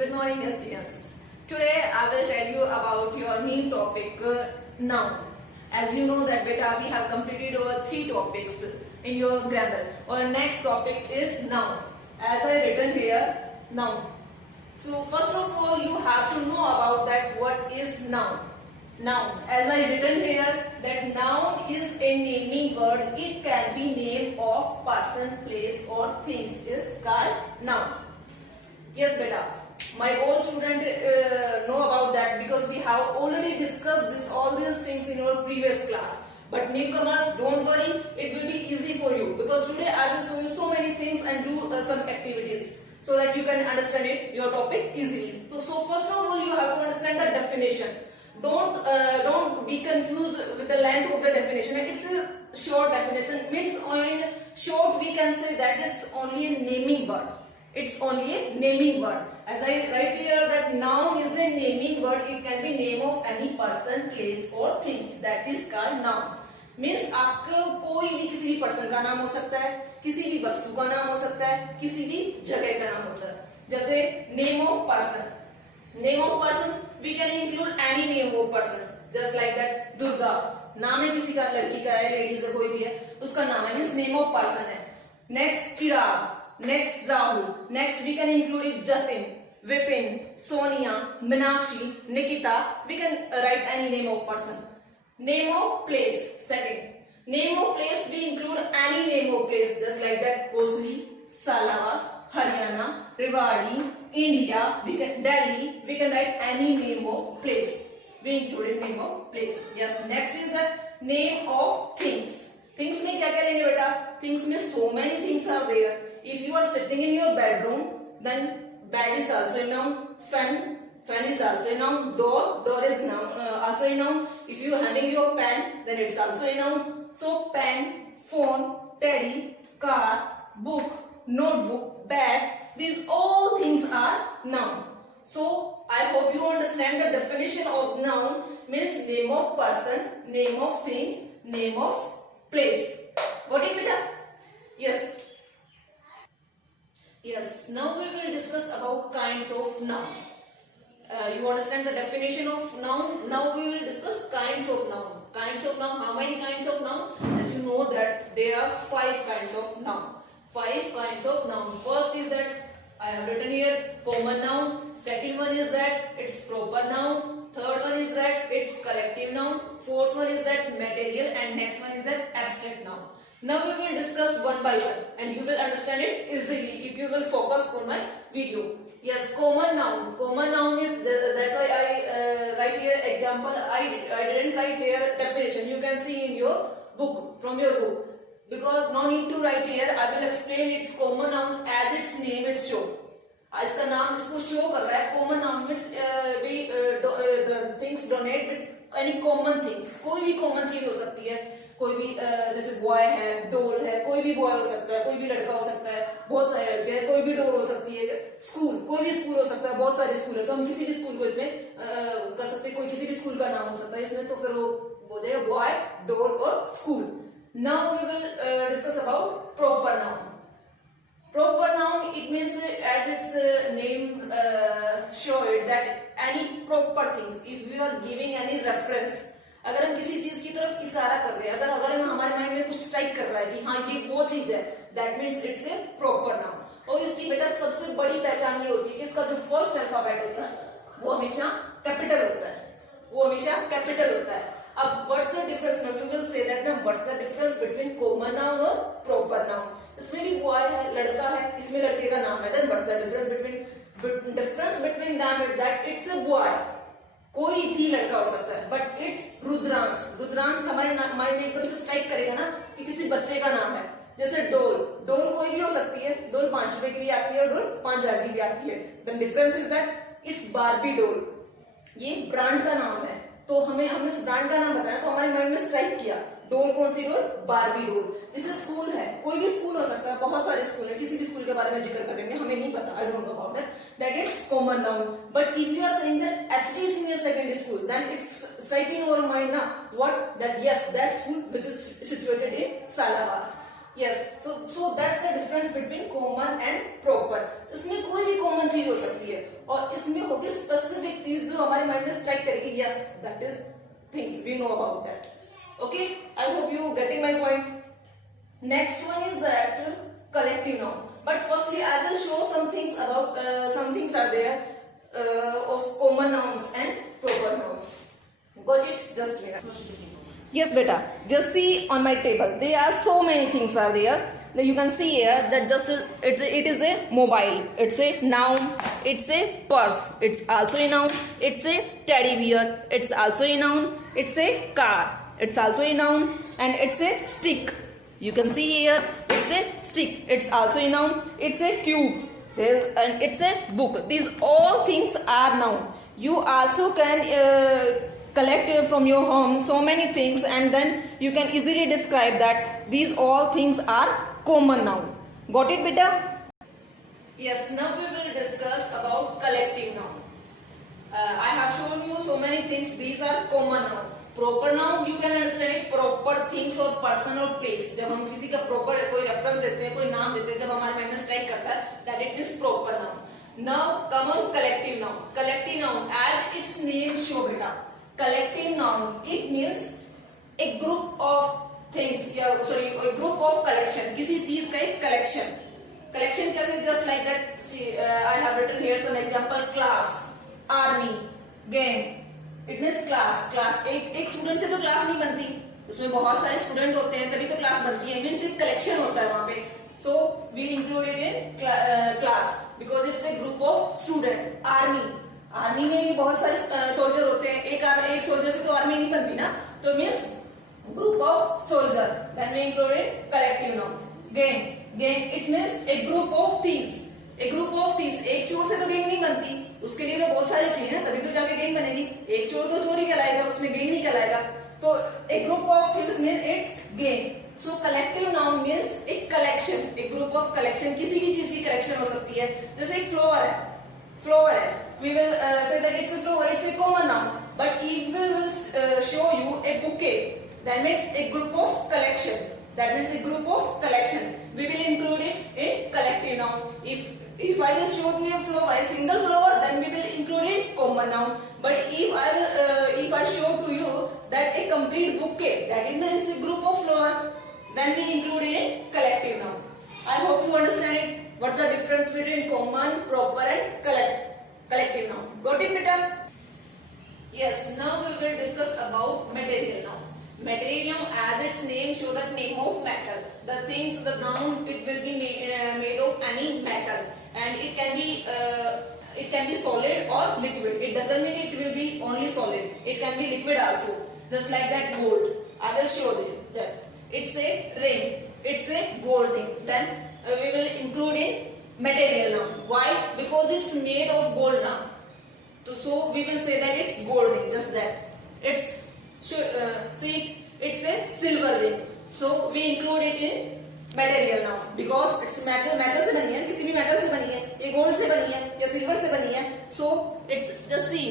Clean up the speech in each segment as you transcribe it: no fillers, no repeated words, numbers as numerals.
Good morning, students. Today I will tell you about your new topic, noun. As you know that beta, we have completed over 3 topics in your grammar. Our next topic is noun. As I written here, noun. So first of all, you have to know about that what is noun. Noun. As I written here, that noun is a naming word. It can be name of person, place or things is called noun. Yes, beta. My old student know about that because we have already discussed all these things in our previous class. But newcomers, don't worry, it will be easy for you because today I will show you so many things and do some activities so that you can understand your topic easily. So first of all, you have to understand the definition. Don't be confused with the length of the definition. It's a short definition. Means in short we can say that it's only a naming word. It's only a naming word. As I write here that noun is a naming word. It can be name of any person, place or things. That is called noun. Means आपको कोई भी किसी भी person का नाम हो सकता है, किसी भी वस्तु का नाम हो सकता है, किसी भी जगह का नाम होता है. जैसे name of person. Name of person we can include any name of person. Just like that Durga नाम है किसी का, लड़की का है, लेडीज है, कोई भी है, उसका नाम है. Means name of person है. Next Chirag. Next Rahul. Next we can include it Jatin, Vipin, Sonia, Meenakshi, Nikita. We can write any name of person. Name of place. Second. Name of place we include any name of place just like that Kosli, Salavas, Haryana, Rewari, India. We can Delhi. We can write any name of place. We included name of place. Yes. Next is the name of things. Things में क्या क्या लेंगे बेटा? Things में so many things are there. If you are sitting in your bedroom, then bed is also a noun. Fan is also a noun. Door is noun, also a noun. If you are having your pen, then it's also a noun. So pen, phone, teddy, car, book, notebook, bag, these all things are noun. So I hope you understand the definition of noun means name of person, name of things, name of place. Got it, beta? Yes. Yes, now we will discuss about kinds of noun. You understand the definition of noun. Now we will discuss kinds of noun. Kinds of noun. How many kinds of noun? As you know that there are 5 kinds of noun. 5 kinds of noun. First is that I have written here common noun. Second one is that it's proper noun. Third one is that it's collective noun. Fourth one is that material, and next one is that abstract noun. Now we will discuss one by one and you will understand it easily if you will focus on my video. Yes, common noun. Common noun is, that's why I write here example. I didn't write here definition. You can see in your book, from your book. Because no need to write here. I will explain its common noun as its name it show. इसका नाम इसको show कर रहा है. Common noun means we the things donate with any common things. कोई भी common चीज हो सकती है. कोई भी जैसे बॉय है, डोल है, कोई भी बॉय हो सकता है, कोई भी लड़का हो सकता है, बहुत सारे लड़के हैं, कोई भी डोल हो सकती है. स्कूल, कोई भी स्कूल हो सकता है, बहुत सारे स्कूल है, तो हम किसी भी स्कूल को इसमें कर सकते हैं. कोई किसी भी स्कूल का नाम हो सकता है इसमें, तो फिर वो हो जाएगा बॉय, डोल और school. Now we will discuss about proper noun. Proper noun, it means as its name show it that any proper things. If you are giving any reference, अगर हम किसी चीज की तरफ इशारा कर रहे हैं, अगर हम हमारे माइंड में कुछ स्ट्राइक कर रहा है कि हाँ ये वो चीज है, that means it's a proper noun. और इसकी बेटा सबसे बड़ी पहचान ये होती है कि इसका जो फर्स्ट अल्फाबेट होता है वो हमेशा कैपिटल होता है. वो हमेशा कैपिटल होता है. अब what's the difference? Now you will say that now what's the difference between common noun और proper noun? इसमें भी बॉय है, लड़का है, इसमें लड़के का नाम है. Then what's the difference between them is that it's a boy. कोई भी लड़का हो सकता है, but it's रुद्रांश. रुद्रांश हमारे माइंड में एकदम से स्ट्राइक करेगा ना कि किसी बच्चे का नाम है. जैसे डोल, डोल कोई भी हो सकती है. डोल 5 रुपए की भी आती है और डोल 5000 की भी आती है. The difference is that it's Barbie डोल. ये ब्रांड का नाम है, तो हमने उस ब्रांड का नाम बताया तो हमारे माइंड में स्ट्राइक किया. डोल कौन सी डोल? बार्बी डोल. जैसे स्कूल है, कोई भी स्कूल हो सकता है, बहुत सारे स्कूल है, किसी भी स्कूल के बारे में जिक्र करेंगे, हमें नहीं पता, I don't know about that. That it's common noun. But if you are saying that HD Senior Secondary School, then it's striking our mind now. What? That yes, that school which is situated in Salavas. Yes, so that's the difference between common and proper. इसमें कोई भी common चीज हो सकती है और इसमें होगी स्पेसिफिक चीज जो हमारे माइंड में स्ट्राइक करेगी. Yes, that is things we know about that. Okay, I hope you getting my point. Next one is that collective noun. But firstly, I will show some things about some things are there of common nouns and proper nouns. Got it? Just minute. Yes, beta. Just see on my table. There are so many things are there. That you can see here that just it is a mobile. It's a noun. It's a purse. It's also a noun. It's a teddy bear. It's also a noun. It's a car. It's also a noun, and it's a stick. You can see here, it's a stick. It's also a noun. It's a cube. And it's a book. These all things are noun. You also can collect from your home so many things, and then you can easily describe that these all things are common noun. Got it, beta? Yes. Now we will discuss about collective noun. I have shown you so many things. These are common noun. Proper noun you can understand proper things और person और place. जब हम किसी का proper कोई reference देते हैं, कोई नाम देते हैं, जब हमारे माइंड में स्ट्राइक करता है, that it is proper noun. Now come on collective noun. Collective noun as its name show बेटा, collective noun it means a group of things या sorry a group of collection. किसी चीज का एक कलेक्शन. कलेक्शन कैसे? Just like that I have written here some example. Class, army, gang. It means class एक student से तो क्लास नहीं बनती, उसमें बहुत सारे स्टूडेंट होते हैं तभी तो क्लास बनती है. मींस एक कलेक्शन होता है वहां पे. So we include it in class because it's a group of student. Army में भी बहुत सारे सोल्जर होते हैं. एक सोल्जर से तो आर्मी नहीं बनती ना, तो means group of soldier. Then we include in collective noun. Gang it means a group of thieves. एक ग्रुप ऑफ थीव्स. एक चोर से तो गैंग नहीं बनती, उसके लिए तो बहुत सारी चीजें हैं, तभी तो जाके गैंग बनेगी. एक चोर तो चोर ही कहलाएगा, उसमें गैंग नहीं कहलाएगा. तो एक group of thieves means it's gang. So collective noun means एक कलेक्शन, एक ग्रुप ऑफ कलेक्शन. किसी भी चीज की कलेक्शन हो सकती है. जैसे एक फ्लावर है, we will say that it's a flower. It's a common noun. But if we will show you a bouquet, that means a group of collection. That means a group of collection. We will include it in collective noun. If I will show you a flower, a single flower, then we will include it common noun. But if I show to you that a complete bouquet, that it means a group of flower, then we include it in collective noun. I hope you understand it. What's the difference between common, proper, and collective noun? Got it, beta? Yes. Now we will discuss about material noun. Material noun, as its name show that name of metal. The things, the noun, it will be made of any metal, and it can be solid or liquid. It doesn't mean it will be only solid. It can be liquid also. Just like that gold. I will show you that. It's a ring. It's a gold ring. Then we will include in material noun. Why? Because it's made of gold now. So we will say that it's gold ring. Just that. It's see, it's a silver ring. So we include it in material now because it's metal से बनी है, किसी भी metal से बनी है, ये gold से बनी है या silver से बनी है. So it's just see,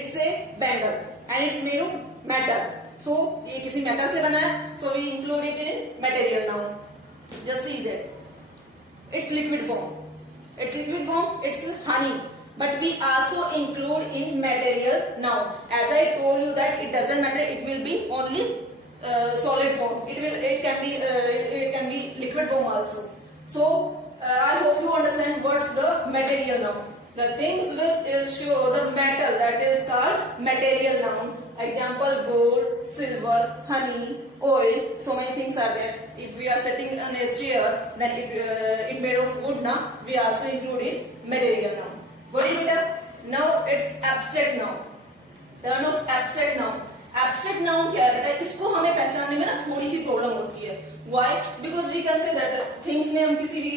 it's a bangle and it's made of metal. So ये किसी metal से बना है, so we include it in material now. Just see that it's liquid form. It's honey. But we also include in material noun. As I told you that it doesn't matter. It will be only solid form. It can be liquid form also. So I hope you understand what's the material noun. The things which show the metal, that is called material noun. Example: gold, silver, honey, oil. So many things are there. If we are sitting on a chair, then it made of wood. Now we also include in material noun. Got it, beta? Now it's abstract noun. Turn of abstract noun. Abstract noun क्या है? इसको हमें पहचानने में ना थोड़ी सी problem होती है. Why? Because we can say that things में हम किसी भी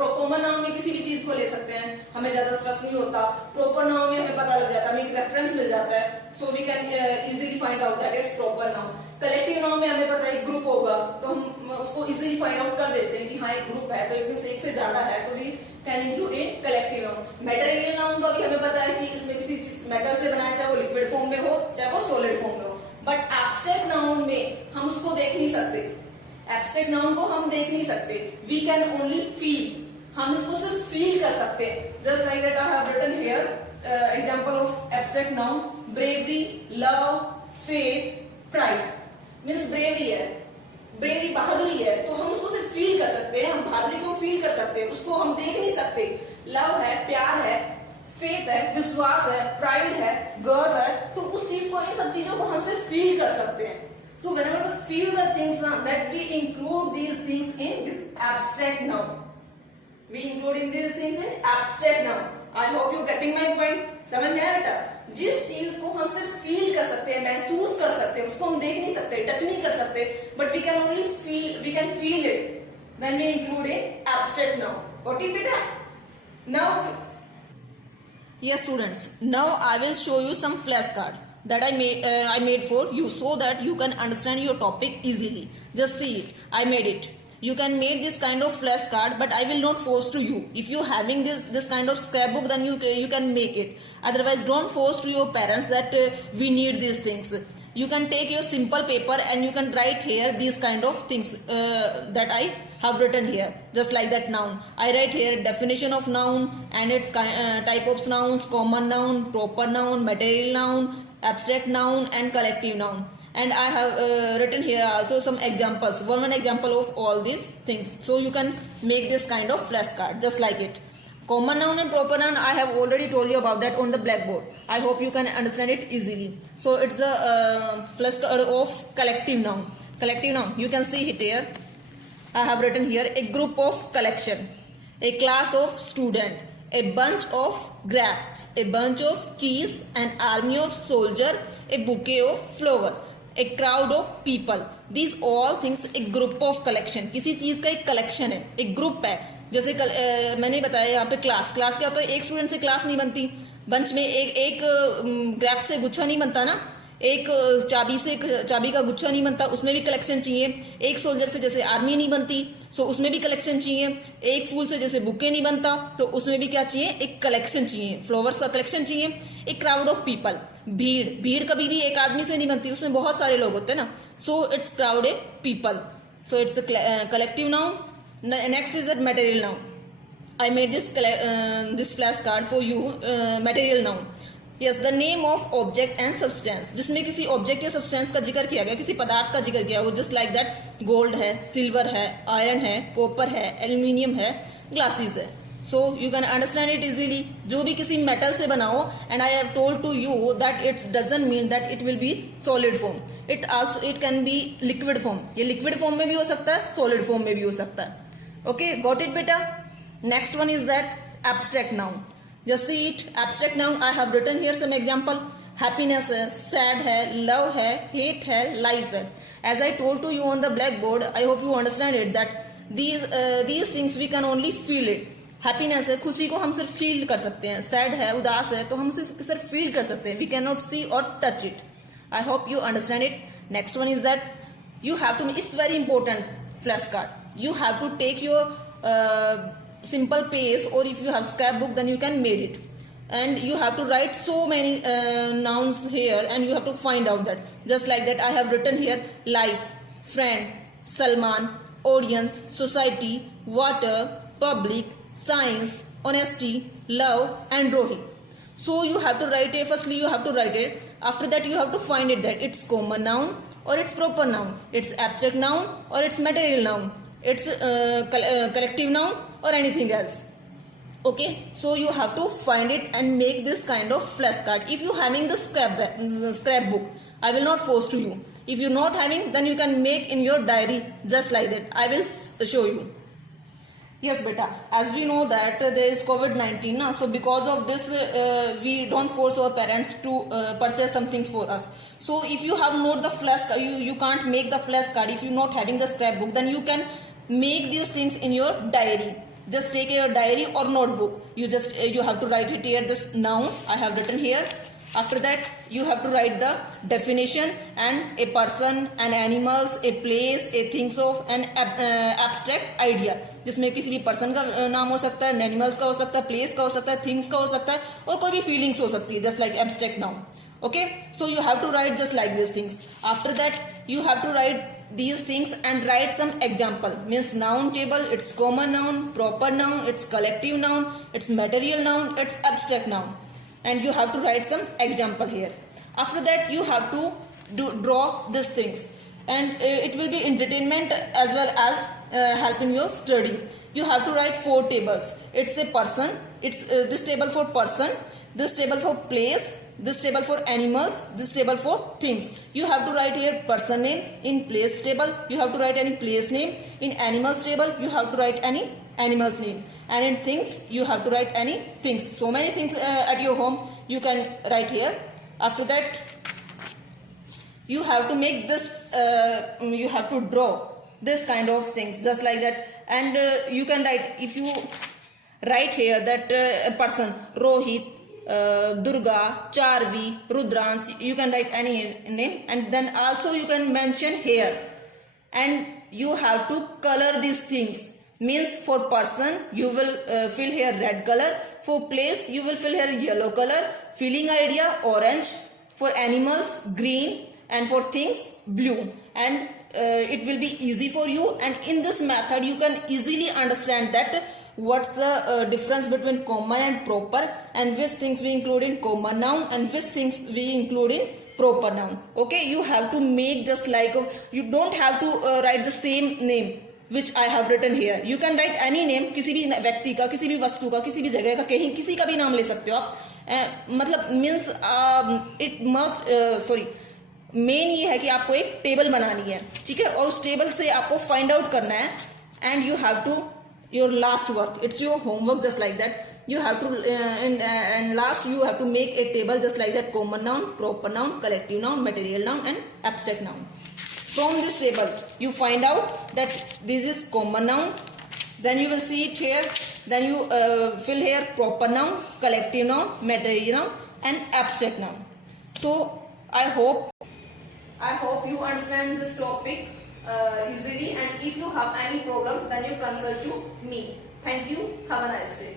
common noun में किसी भी चीज को ले सकते हैं. हमें ज्यादा स्ट्रेस नहीं होता. Proper noun में हमें पता लग जाता है, हमें एक रेफरेंस मिल जाता है. So we can easily find out that it's proper noun. Collective noun में हमें पता है एक ग्रुप होगा, तो हम उसको easily find out कर देते हैं कि हाँ एक ग्रुप है, तो इसमें से एक से ज्यादा है, तो भी can include in collective noun. Material noun का भी हमें पता है कि इसमें किसी चीज मेटल से बना है, चाहे वो लिक्विड फॉर्म में हो चाहे वो सॉलिड फॉर्म में हो. बट एब्स्ट्रैक्ट नाउन में हम उसको देख नहीं सकते. एब्स्ट्रैक्ट नाउन को हम देख नहीं सकते, वी कैन ओनली फील, हम इसको सिर्फ फील कर सकते हैं. Just like that I have written here example of abstract noun, bravery, love, faith, pride. Means bravery है, ब्रेवरी बहादुरी है, तो हम उसको सिर्फ फील कर सकते हैं. हम बहादुरी को फील कर सकते हैं, उसको हम देख नहीं सकते. लव है, प्यार है, फेथ है, विश्वास है, प्राइड है, गर्व है, तो उस चीज को, इन सब चीजों को हम सिर्फ फील कर सकते हैं. So whenever we feel the things that we include these things in this abstract noun. We including these things in abstract noun. I hope you getting my point. समझ में आया बेटा? जिस चीज को हम सिर्फ फील कर सकते हैं, महसूस कर सकते हैं, उसको हम देख नहीं सकते, टच नहीं कर सकते, but we can only feel, we can feel it. Then we include in abstract noun. Got it बेटा? Now, yes students. Now I will show you some flashcard that I made for you so that you can understand your topic easily. Just see it. I made it. You can make this kind of flashcard, but I will not force to you. If you having this kind of scrapbook, then you can make it. Otherwise, don't force to your parents that we need these things. You can take your simple paper and you can write here these kind of things that I have written here. Just like that noun. I write here definition of noun and its type of nouns, common noun, proper noun, material noun, abstract noun and collective noun. And I have written here also some examples, one example of all these things. So you can make this kind of flashcard just like it. Common noun and proper noun, I have already told you about that on the blackboard. I hope you can understand it easily. So it's the flashcard of collective noun. Collective noun, you can see it here. I have written here a group of collection, a class of student, a bunch of grapes, a bunch of keys, an army of soldier, a bouquet of flower, a crowd of people. These all things a group of collection. किसी चीज का एक collection है, एक group है. जैसे मैंने बताया यहाँ पे क्लास क्या होता है, एक स्टूडेंट से क्लास नहीं बनती, बंच में एक ग्रैप से गुच्छा नहीं बनता ना, एक चाबी का गुच्छा नहीं बनता, उसमें भी कलेक्शन चाहिए. एक सोल्जर से जैसे आर्मी नहीं बनती, सो उसमें भी कलेक्शन चाहिए. एक फूल से जैसे बुके नहीं बनता, तो उसमें भी क्या चाहिए, एक कलेक्शन चाहिए, फ्लावर्स का कलेक्शन चाहिए. एक क्राउड ऑफ पीपल, भीड़ कभी भी एक आदमी से नहीं बनती, उसमें बहुत सारे लोग होते हैं ना. So it's crowd A people, so it's collective noun. Next is the material noun. I made this flashcard for you. Material noun. Yes, the name of object and substance. जिसमें किसी object या substance का जिक्र किया गया, किसी पदार्थ का जिक्र किया गया. Just like that, gold है, silver है, iron है, copper है, aluminium है, glasses है. So you can understand it easily. जो भी किसी metal से बनाओ, and I have told to you that it doesn't mean that it will be solid form. It can be liquid form. ये liquid form में भी हो सकता है, solid form में भी हो सकता है. Okay, got it बेटा? Next one is that abstract noun. Just see it. Abstract noun, I have written here some example. Happiness है, sad है, love है, hate है, life है. As I told to you on the blackboard, I hope you understand it that these things we can only feel it. Happiness है, खुशी को हम सिर्फ feel कर सकते हैं. Sad है, उदास है, तो हम उसे सिर्फ feel कर सकते हैं. We cannot see or touch it. I hope you understand it. Next one is that you have to. It's very important flashcard. You have to take your simple page, or if you have scrapbook, then you can made it, and you have to write so many nouns here, and you have to find out that. Just like that, I have written here life, friend, Salman, audience, society, water, public, science, honesty, love, and Rohit. So you have to write it. Firstly, you have to write it. After that, you have to find it that it's common noun or it's proper noun, it's abstract noun or it's material noun, it's collective noun or anything else. Okay, so you have to find it and make this kind of flashcard. If you having the scrapbook, I will not force to you. If you not having, then you can make in your diary just like that. I will show you. Yes beta, as we know that there is COVID-19 now, so because of this we don't force our parents to purchase some things for us. So if you have not the flashcard, you can't make the flashcard. If you not having the scrapbook, then you can make these things in your diary. Just take your diary or notebook. You have to write it here, this noun I have written here. After that, you have to write the definition and a person, an animals, a place, a things of an abstract idea. जिसमें किसी भी person का नाम हो सकता है, animals का हो सकता है, place का हो सकता है, things का हो सकता है, और कोई भी feelings हो सकती है, just like abstract noun. Okay, so you have to write just like these things. After that, you have to write these things and write some example. Means noun table, it's common noun, proper noun, it's collective noun, it's material noun, it's abstract noun, and you have to write some example here. After that you have to draw these things, and it will be entertainment as well as help in your study. You have to write 4 tables. It's a person, it's this table for person, this table for place, this table for animals, this table for things. You have to write here person name in place table, you have to write any place name. In animals table you have to write any animals name, and in things you have to write any things. So many things at your home you can write here. After that you have to make this, you have to draw this kind of things just like that. And you can write, if you write here that a person Rohit, Durga, Charvi, Rudrans, you can write any name, and then also you can mention here, and you have to color these things. Means for person you will fill here red color, for place you will fill here yellow color, filling idea orange, for animals green, and for things blue. And it will be easy for you, and in this method you can easily understand that what's the difference between common and proper, and which things we include in common noun and which things we include in proper noun. Okay, you have to make just like, you don't have to write the same name which I have written here. You can write any name, किसी भी व्यक्ति का, किसी भी वस्तु का, किसी भी जगह का, कहीं किसी का भी नाम ले सकते हो आप. मतलब means it must sorry main ये है कि आपको एक टेबल बनानी है, ठीक है, और उस टेबल से आपको फाइंड आउट करना है. And you have to your last work, it's your homework just like that. You have to and last you have to make a table just like that: common noun, proper noun, collective noun, material noun, and abstract noun. From this table you find out that this is common noun, then you will see it here, then you fill here proper noun, collective noun, material noun, and abstract noun. So I hope you understand this topic easily, and if you have any problem then you consult to me. Thank you. Have a nice day.